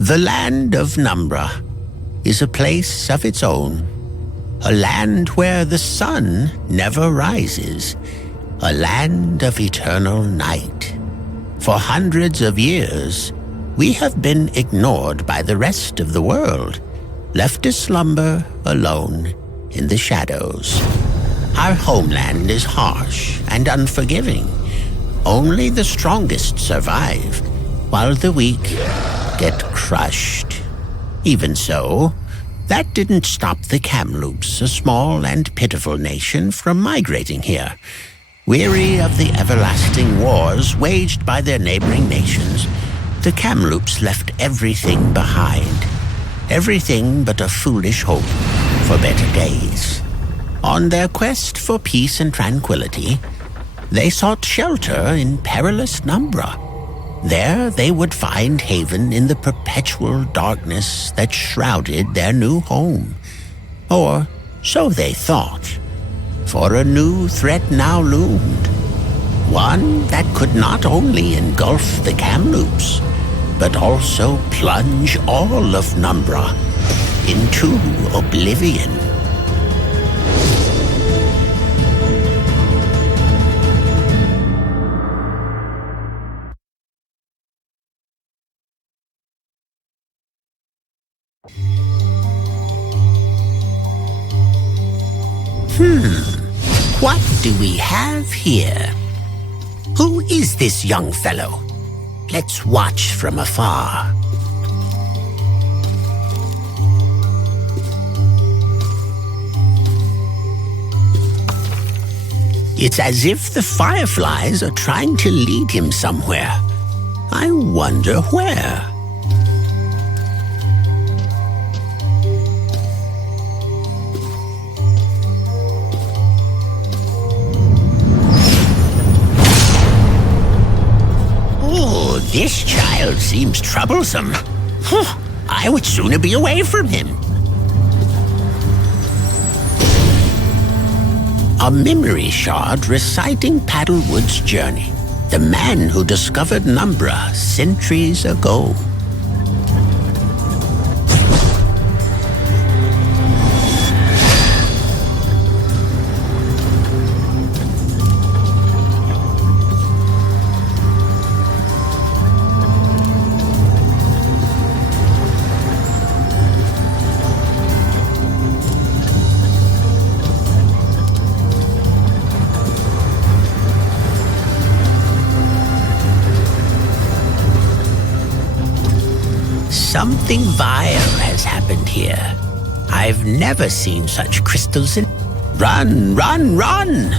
The land of Numbra is a place of its own. A land where the sun never rises. A land of eternal night. For hundreds of years, we have been ignored by the rest of the world, left to slumber alone in the shadows. Our homeland is harsh and unforgiving. Only the strongest survive, while the weak get crushed. Even so, that didn't stop the Kamloops, a small and pitiful nation, from migrating here. Weary of the everlasting wars waged by their neighboring nations, the Kamloops left everything behind. Everything but a foolish hope for better days. On their quest for peace and tranquility, they sought shelter in perilous Numbra. There they would find haven in the perpetual darkness that shrouded their new home. Or so they thought. For a new threat now loomed. One that could not only engulf the Kamloops, but also plunge all of Numbra into oblivion. What do we have here? Who is this young fellow? Let's watch from afar. It's as if the fireflies are trying to lead him somewhere. I wonder where. This child seems troublesome. I would sooner be away from him. A memory shard reciting Paddlewood's journey. The man who discovered Numbra centuries ago. Something vile has happened here. I've never seen such crystals in... Run, run, run!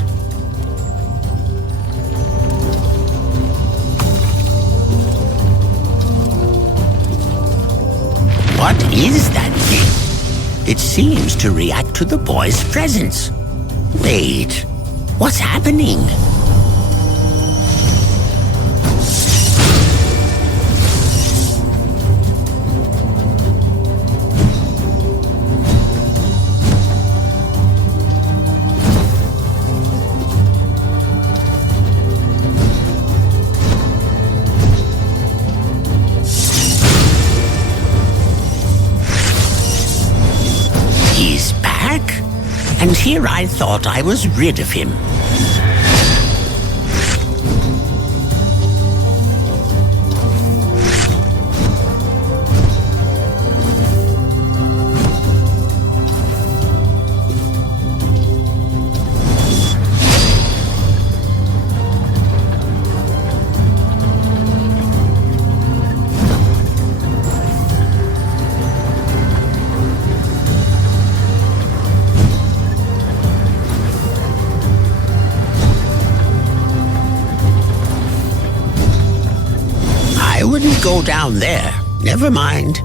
What is that thing? It seems to react to the boy's presence. Wait, what's happening? And here I thought I was rid of him. I wouldn't go down there. Never mind.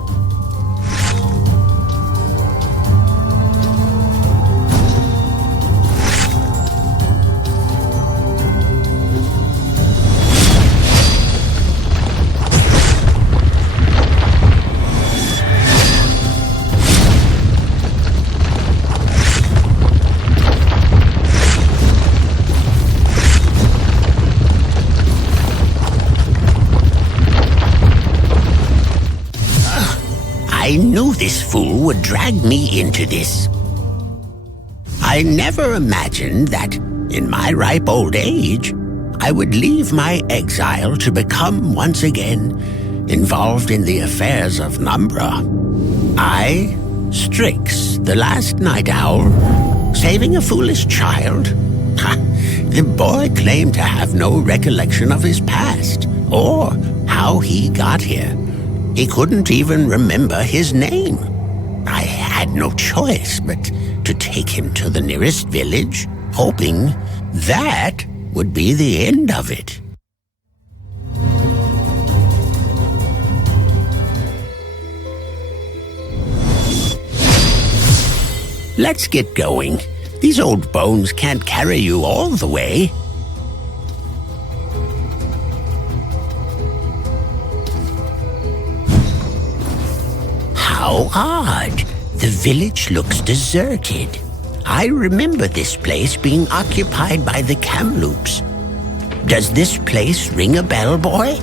I knew this fool would drag me into this. I never imagined that, in my ripe old age, I would leave my exile to become once again involved in the affairs of Numbra. I, Strix, the last night owl, saving a foolish child? Ha! The boy claimed to have no recollection of his past, or how he got here. He couldn't even remember his name. I had no choice but to take him to the nearest village, hoping that would be the end of it. Let's get going. These old bones can't carry you all the way. How odd. The village looks deserted. I remember this place being occupied by the Kamloops. Does this place ring a bell, boy?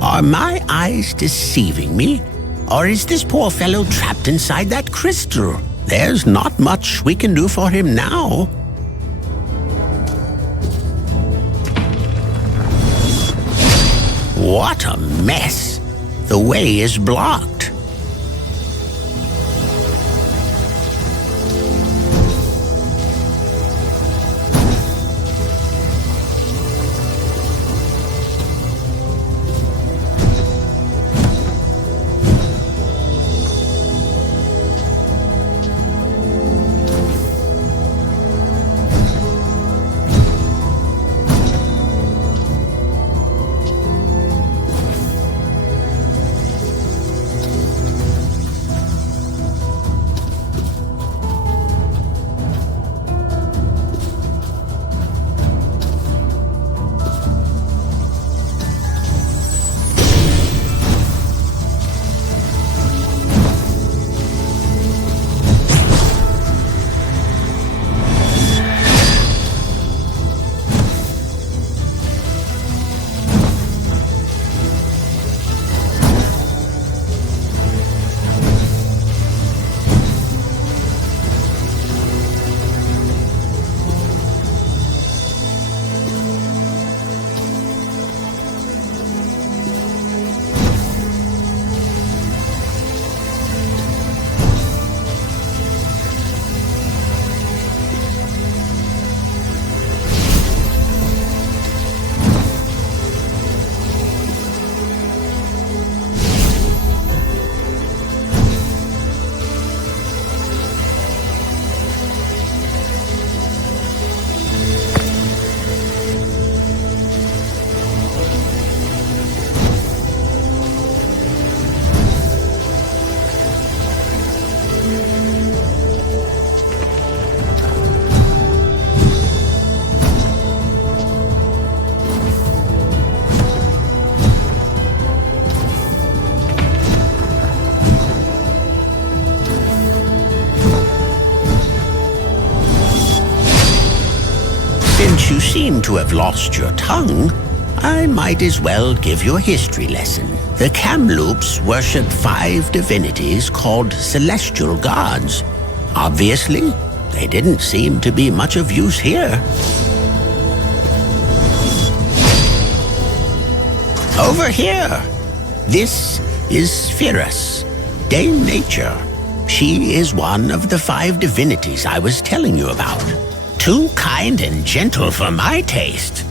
Are my eyes deceiving me? Or is this poor fellow trapped inside that crystal? There's not much we can do for him now. What a mess! The way is blocked. Since you seem to have lost your tongue, I might as well give you a history lesson. The Kamloops worship 5 divinities called celestial gods. Obviously, they didn't seem to be much of use here. Over here! This is Spherus, Dame Nature. She is one of the 5 divinities I was telling you about. Too kind and gentle for my taste.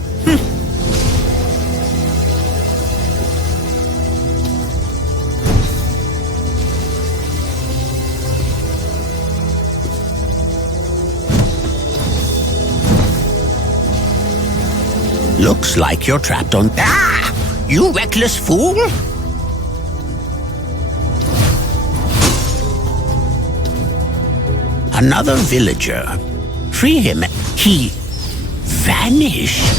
Looks like you're trapped on... Ah! You reckless fool! Another villager. Free him. He vanished.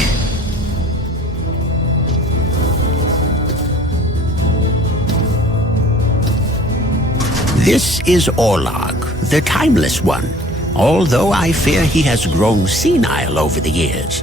This is Orlog, the Timeless One, although I fear he has grown senile over the years.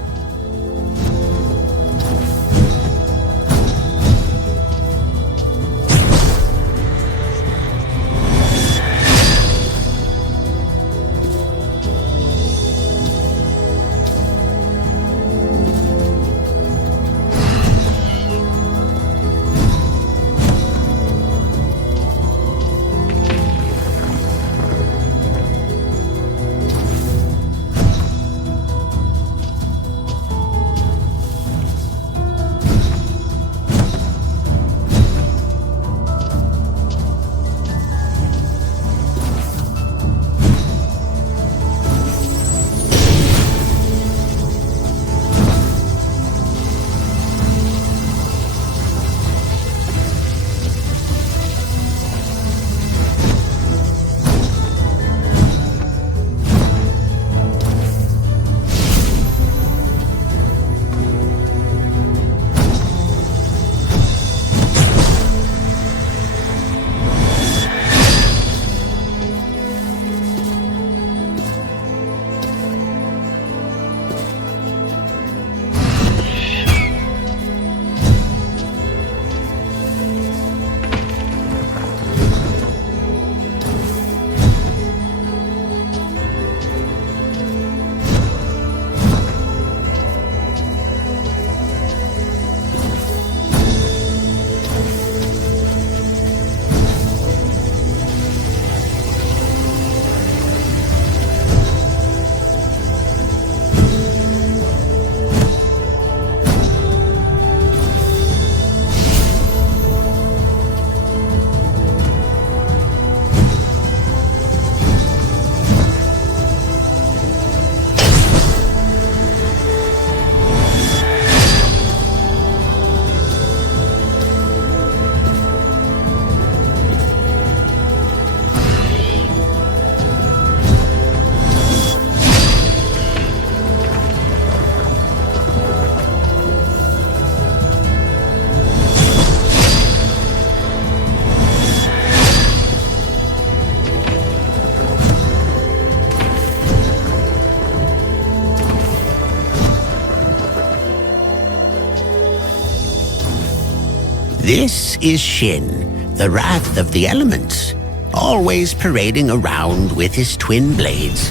This is Shin, the wrath of the elements, always parading around with his twin blades.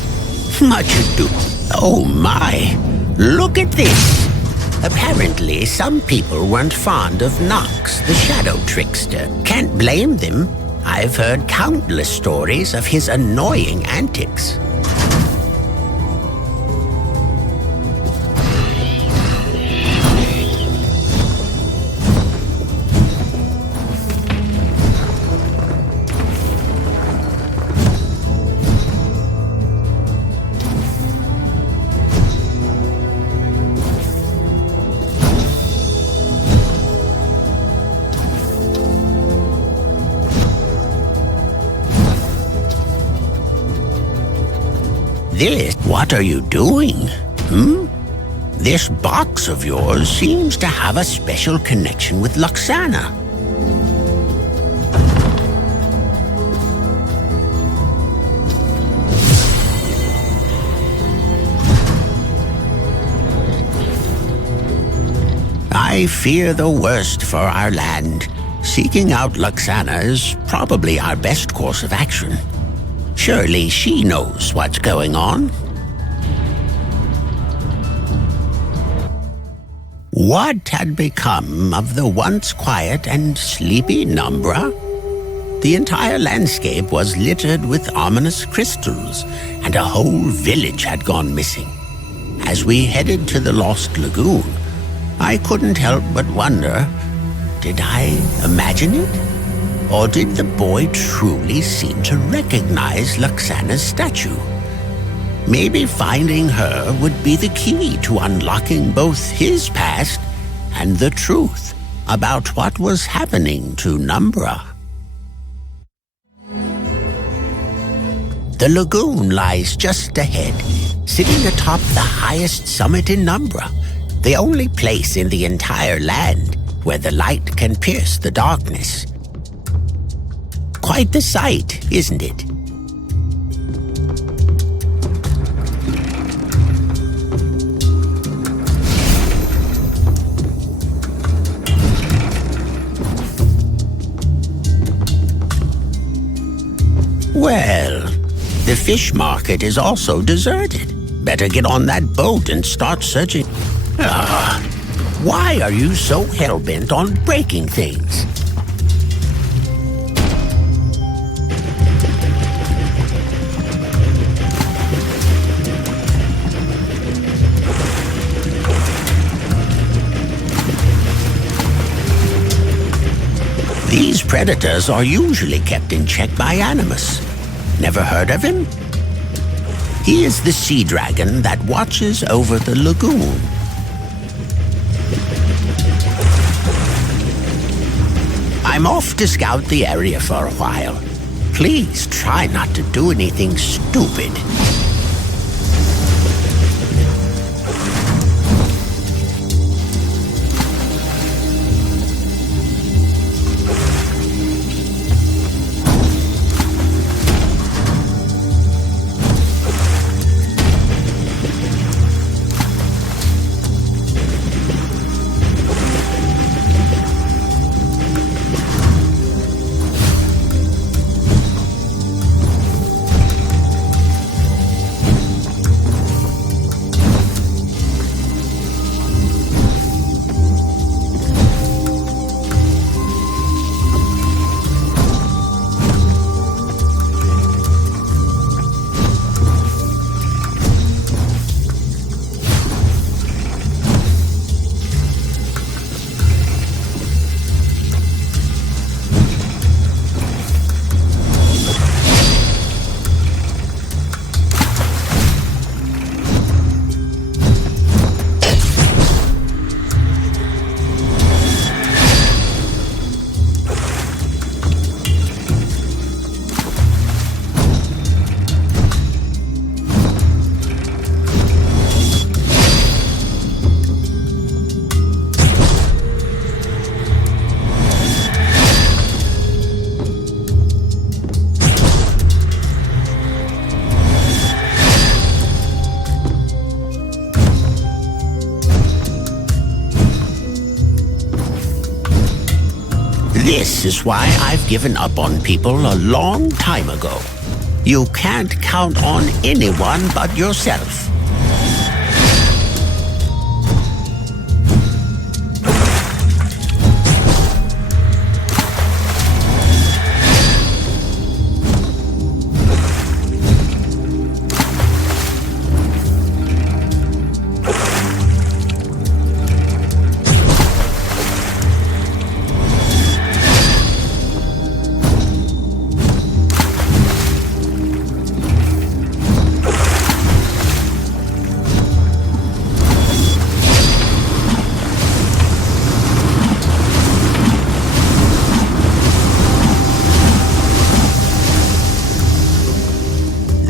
Much ado. Oh my, look at this! Apparently, some people weren't fond of Nox, the shadow trickster. Can't blame them. I've heard countless stories of his annoying antics. What are you doing? This box of yours seems to have a special connection with Luxana. I fear the worst for our land. Seeking out Luxana is probably our best course of action. Surely she knows what's going on. What had become of the once quiet and sleepy Numbra? The entire landscape was littered with ominous crystals, and a whole village had gone missing. As we headed to the Lost Lagoon, I couldn't help but wonder, did I imagine it? Or did the boy truly seem to recognize Luxana's statue? Maybe finding her would be the key to unlocking both his past and the truth about what was happening to Numbra. The lagoon lies just ahead, sitting atop the highest summit in Numbra, the only place in the entire land where the light can pierce the darkness. Quite the sight, isn't it? Well, the fish market is also deserted. Better get on that boat and start searching. Why are you so hell-bent on breaking things? These predators are usually kept in check by Animus. Never heard of him? He is the sea dragon that watches over the lagoon. I'm off to scout the area for a while. Please try not to do anything stupid. This is why I've given up on people a long time ago. You can't count on anyone but yourself.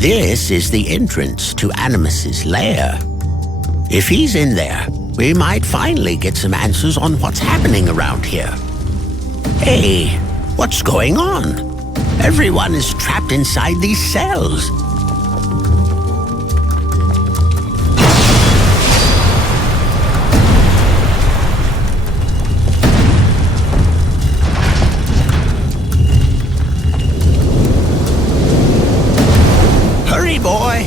This is the entrance to Animus's lair. If he's in there, we might finally get some answers on what's happening around here. Hey, what's going on? Everyone is trapped inside these cells. Boy,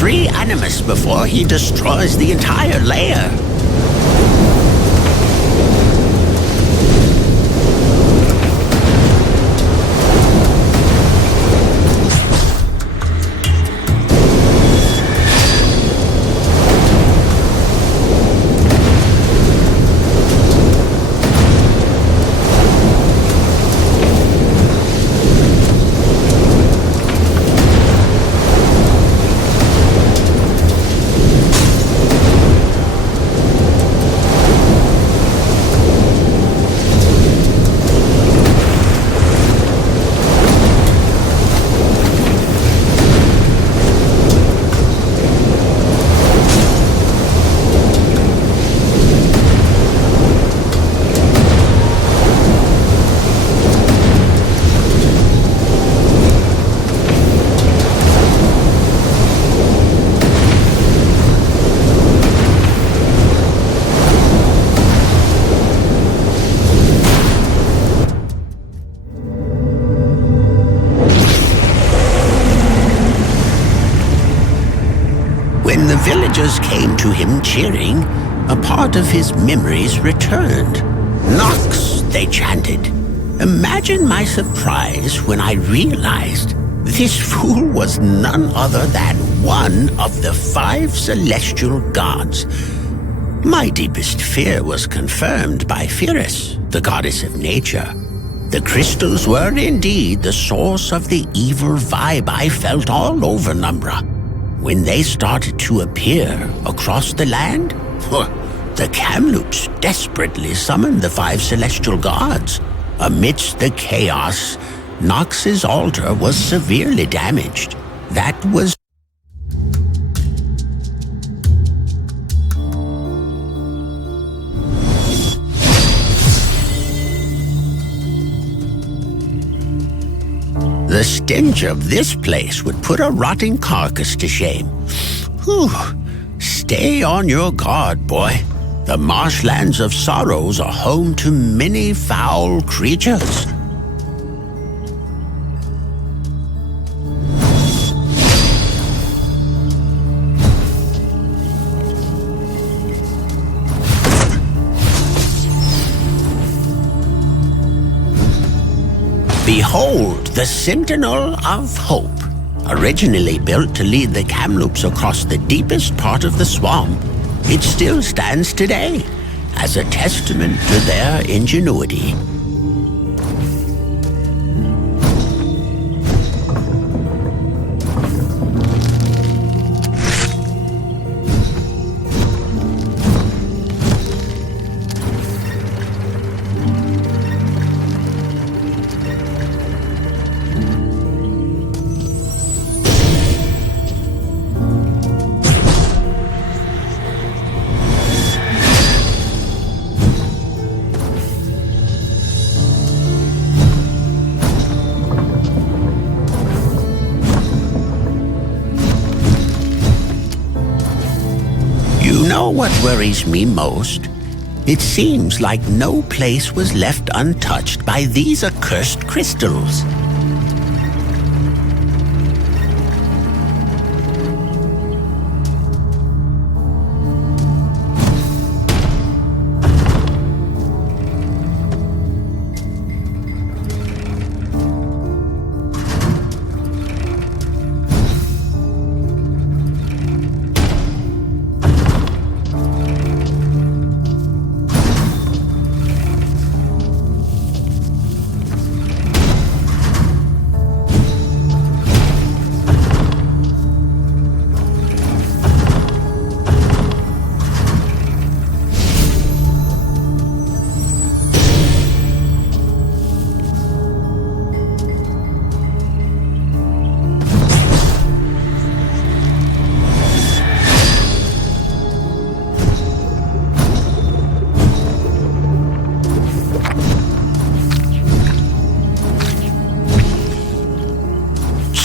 free Animus before he destroys the entire lair. When the villagers came to him cheering, a part of his memories returned. "Nox," they chanted. Imagine my surprise when I realized this fool was none other than one of the 5 celestial gods. My deepest fear was confirmed by Pyrrhus, the goddess of nature. The crystals were indeed the source of the evil vibe I felt all over Numbra. When they started to appear across the land, the Kamloops desperately summoned the 5 celestial gods. Amidst the chaos, Nox's altar was severely damaged. That was the stench of this place would put a rotting carcass to shame. Whew. Stay on your guard, boy. The marshlands of sorrows are home to many foul creatures. Behold, the Sentinel of Hope. Originally built to lead the Kamloops across the deepest part of the swamp, it still stands today as a testament to their ingenuity. You know what worries me most? It seems like no place was left untouched by these accursed crystals.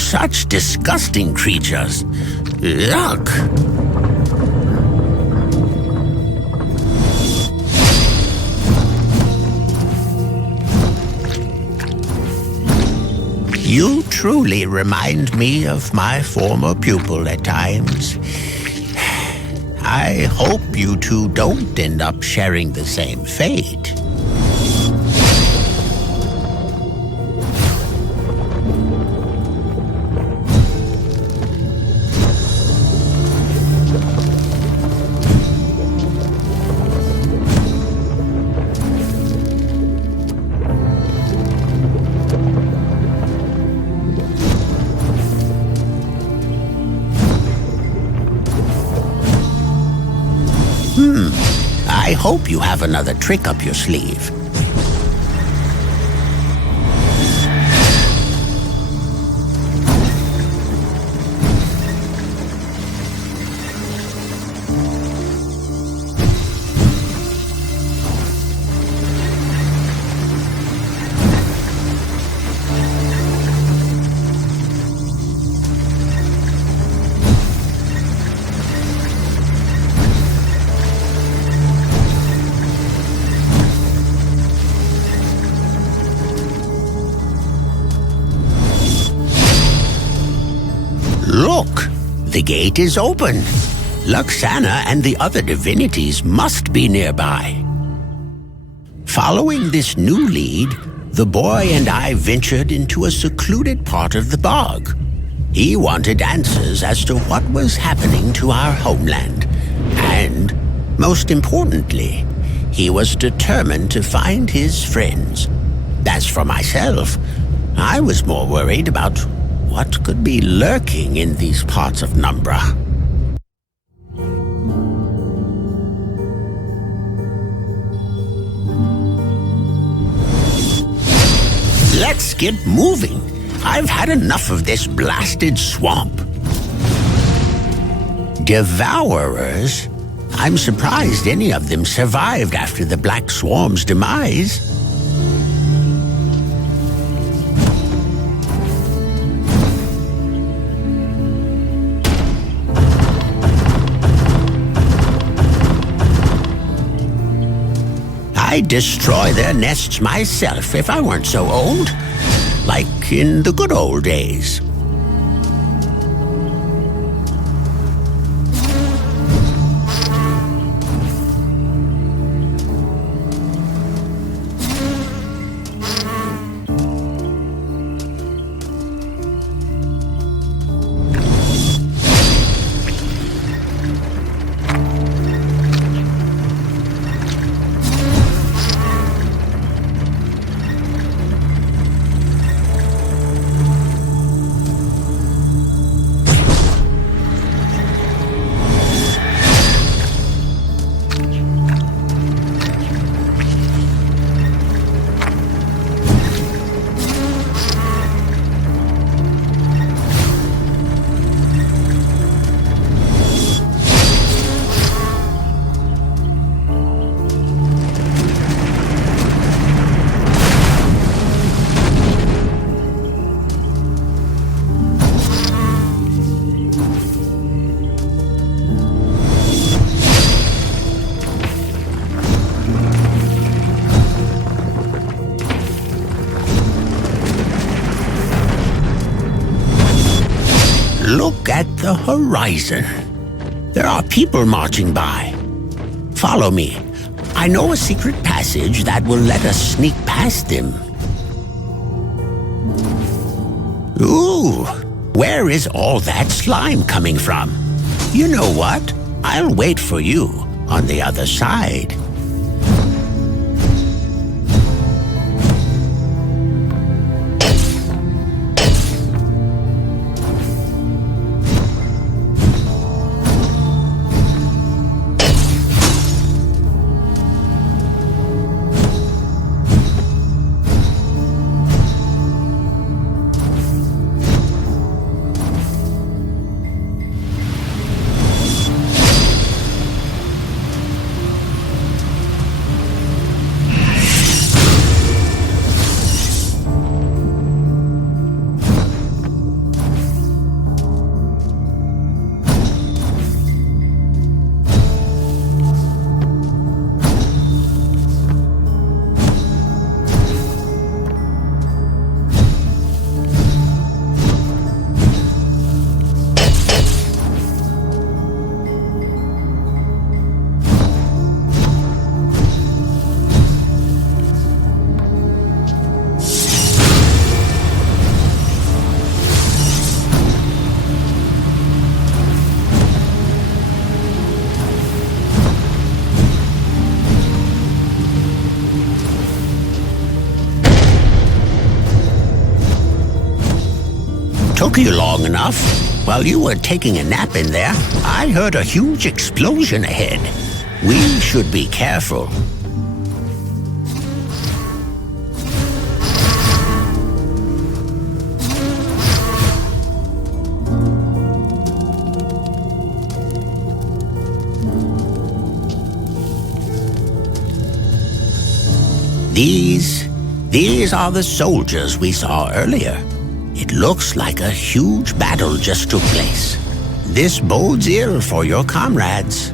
Such disgusting creatures. Yuck! You truly remind me of my former pupil at times. I hope you two don't end up sharing the same fate. I hope you have another trick up your sleeve. Look, the gate is open. Luxana and the other divinities must be nearby. Following this new lead, the boy and I ventured into a secluded part of the bog. He wanted answers as to what was happening to our homeland. And, most importantly, he was determined to find his friends. As for myself, I was more worried about what could be lurking in these parts of Numbra. Let's get moving. I've had enough of this blasted swamp. Devourers? I'm surprised any of them survived after the Black Swarm's demise. I'd destroy their nests myself if I weren't so old. Like in the good old days. Look at the horizon. There are people marching by. Follow me. I know a secret passage that will let us sneak past them. Ooh, where is all that slime coming from? You know what? I'll wait for you on the other side. Took you long enough. While you were taking a nap in there, I heard a huge explosion ahead. We should be careful. These are the soldiers we saw earlier. It looks like a huge battle just took place. This bodes ill for your comrades.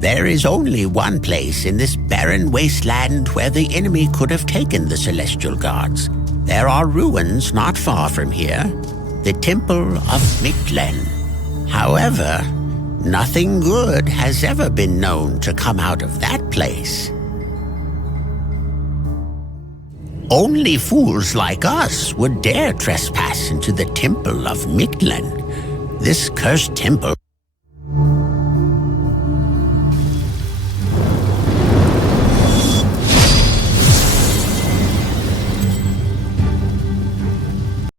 There is only one place in this barren wasteland where the enemy could have taken the Celestial Guards. There are ruins not far from here, the Temple of Mictlan. However, nothing good has ever been known to come out of that place. Only fools like us would dare trespass into the Temple of Mictlan. This cursed temple